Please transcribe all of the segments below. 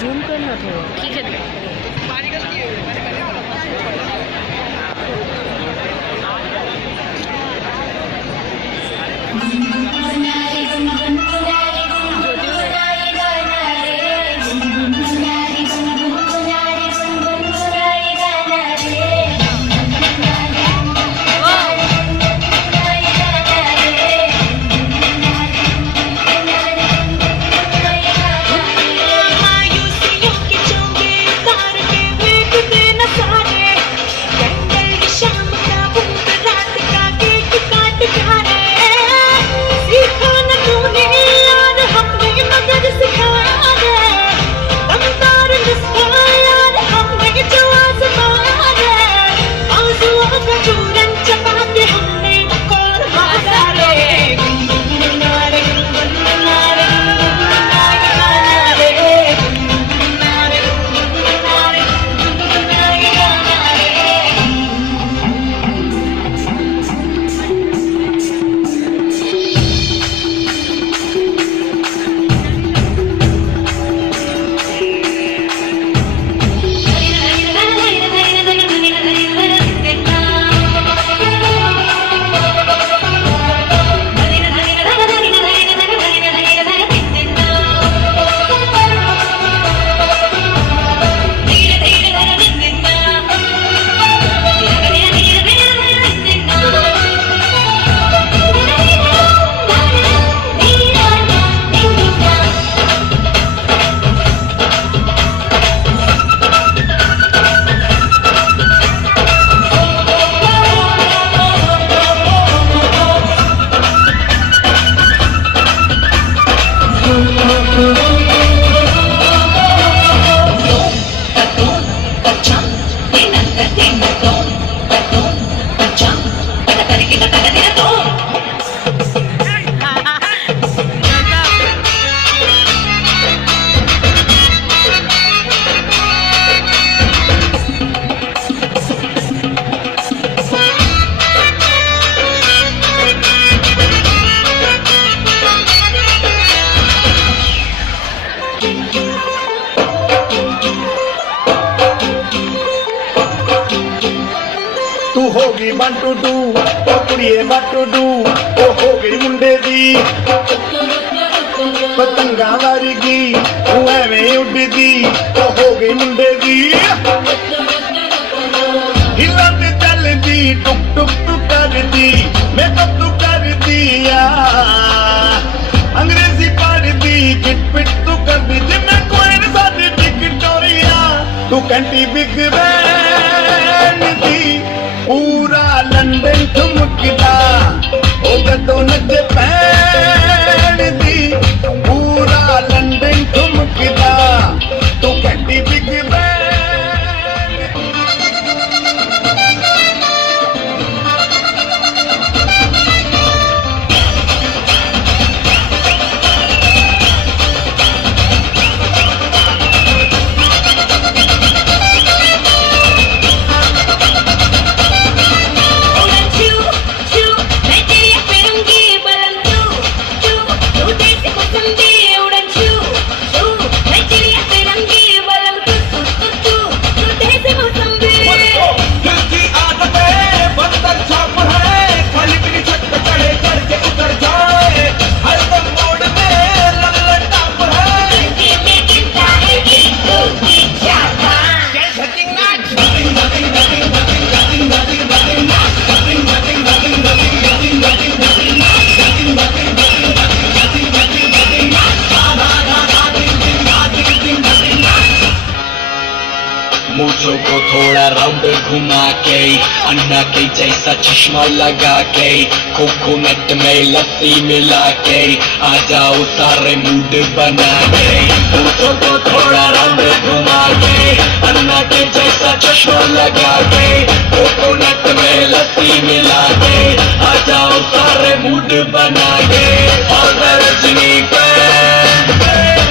Zoom करना थोड़ा। ठीक है। तू होगी 1 2 2 ओ कुड़िए 1 2 2 ओ हो गई मुंडे दी पतंगा वारीगी तू एवें उड़दी ओ हो गई मुंडे दी हिलत चलदी टुक टुक टू करदी मैं कब तू कर दिया अंग्रेजी पढ़दी किट पिट तू कर दी जिन्ना कोई न साडी टिकटोरिया तू कंटी बिग बैन दी पूरा लंदन ठुमकदा ओ गदों नच पैण दी पूरा लंदन ठुमकदा तू कंटी बिग बैन मूछों को थोड़ा राउंड घुमा के अन्ना के जैसा चश्मा लगा के कोकोनट में लस्सी मिला के आ जाओ सारे मूड बना के मूछों को थोड़ा राउंड घुमा के अन्ना के जैसा चश्मा लगा के कोकोनट में लस्सी मिला के आ जाओ सारे मूड बना के और रजनी पे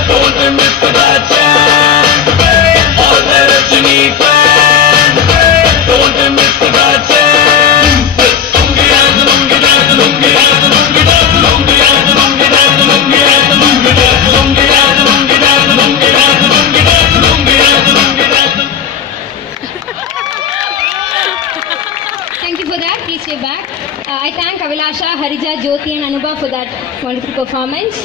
don't miss that chance और Rajni fan don't miss that chance lungi dance lungi dance lungi dance lungi dance lungi dance lungi dance lungi dance lungi dance lungi dance lungi dance lungi dance Please stay back. I thank Avilasha, Harija, Jyoti and Anubha for that wonderful performance.